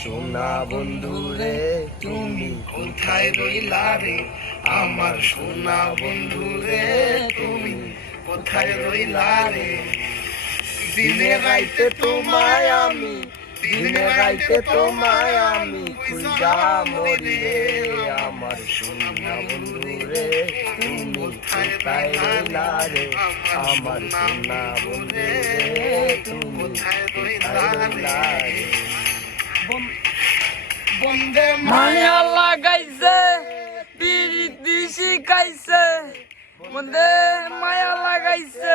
সোনা বন্ধু রে তুমি কোথায় রইলা রে, আমার সোনা বন্ধু রে তুমি কোথায় রইলা রে। দিনে রাইতে তোমায় আমি, দিনে রাইতে তোমায় আমি খুঁজা মরি রে, আমার সোনা বন্ধু রে তুমি কোথায় রইলা রে, আমার সোনা বন্ধু রে তুমি কোথায় রইলা রে। মায়া লাগাইছে পিরিতি শিখাইছে, বন্ধে মায়া লাগাইছে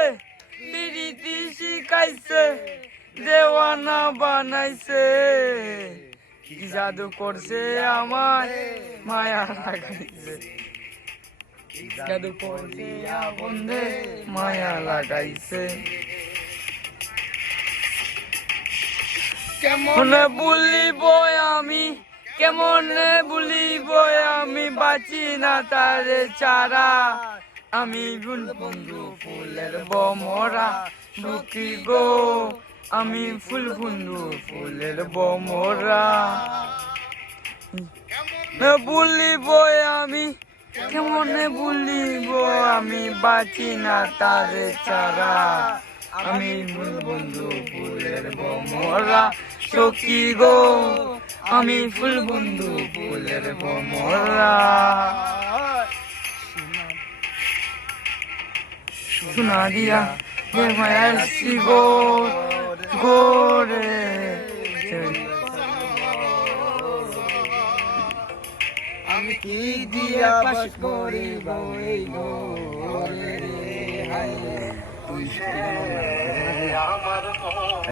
পিরিতি শিখাইছে, দেওয়ানা বানাইছে, কি জাদু করছে আমার মায়া লাগাইছে, জাদু করছে বন্ধে মায়া লাগাইছে। কেমনে বলিব আমি, কেমনে বলিব আমি, বাঁচি না তারে চারা, আমি বন্ধু ফুলের বমরা ঢুকি গো, আমি ফুল বন্ধু ফুলের বমরা। বলিব আমি, কেমনে বলিব আমি, বাঁচি না তারে চারা, আমি বন্ধু ফুলের বমরা সখী গো, আমি ফুল বন্ধু ফুলের বমরা। সোনা দিয়া যে মায়াসি গো গোরে, আমি কি দিয়া বাস করিব এই গোরে রে, হায় তুই আমার